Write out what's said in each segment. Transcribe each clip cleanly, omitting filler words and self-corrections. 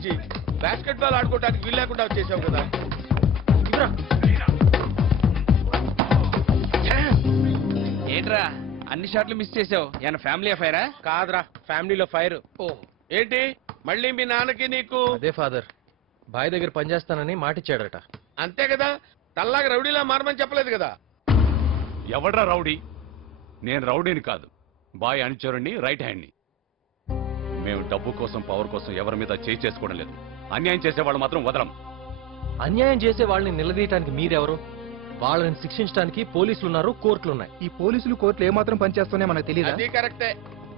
మార్చి basket ball ఆడుకోవడానికి వీలు లేకుండా వచ్చేసావు కదా. ఏంట్రా అన్ని షాట్లు మిస్ చేసావు? ఏమైనా ఫ్యామిలీ అఫైరా? కాదురా, ఫ్యామిలీలో ఫైర్. ఓ ఏంటి మళ్ళీ మీ నాన్నకి నీకు? అదే ఫాదర్, బాయ్ దగ్గర పనిచేస్తానని మాటిచ్చాడట. అంతే కదా, తల్లాగా రౌడీలా మారమని చెప్పలేదు కదా. ఎవడ్రా రౌడీ? నేను రౌడీని కాదు, బాయ్ అనుచరుణ్ణి, రైట్ హ్యాండ్ని. మేము డబ్బు కోసం పవర్ కోసం ఎవరి మీద చేయి చేసుకోవడం లేదు. అన్యాయం చేసేవాళ్ళు మాత్రం వదలం. అన్యాయం చేసే వాళ్ళని నిలదీయటానికి మీరెవరు? వాళ్ళని శిక్షించడానికి పోలీసులు ఉన్నారు, కోర్టులు ఉన్నాయి. ఈ పోలీసులు కోర్టులు ఏమాత్రం పనిచేస్తున్నాయో మనకు తెలియదు. అది కరెక్టే.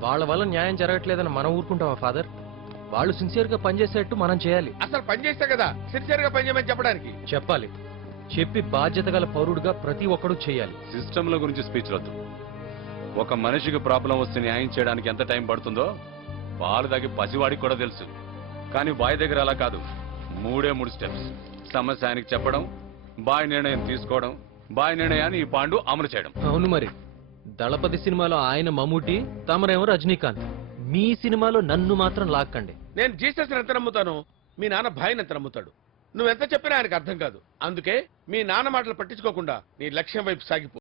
వాళ్ళ వల్ల న్యాయం జరగట్లేదని మనం ఊరుకుంటామా ఫాదర్? వాళ్ళు సిన్సియర్ గా పనిచేసేట్టు మనం చేయాలి. అసలు పని చేస్తే కదా సిన్సియర్ గా పని చేయమని చెప్పడానికి. చెప్పాలి, చెప్పి బాధ్యత గల పౌరుడుగా ప్రతి ఒక్కరూ చేయాలి. సిస్టంల గురించి స్పీచ్ వద్దు. ఒక మనిషికి ప్రాబ్లం వస్తే న్యాయం చేయడానికి ఎంత టైం పడుతుందో పాలు తాగి పసివాడికి కూడా తెలుసు. కానీ బాయ్ దగ్గర అలా కాదు. 3 స్టెప్స్. సమస్య ఆయనకి చెప్పడం, బాయ్ నిర్ణయం తీసుకోవడం, బాయ్ నిర్ణయాన్ని ఈ పాండు అమలు చేయడం. అవును మరి, దళపతి సినిమాలో ఆయన మమ్ముటి, తమరేమో రజనీకాంత్. మీ సినిమాలో నన్ను మాత్రం లాక్కండి. నేను జీసస్ ఎంత నమ్ముతాను, మీ నాన్న భాయిని ఎంత నమ్ముతాడు. నువ్వెంత చెప్పినా ఆయనకు అర్థం కాదు. అందుకే మీ నాన్న మాటలు పట్టించుకోకుండా నీ లక్ష్యం వైపు సాగిపో.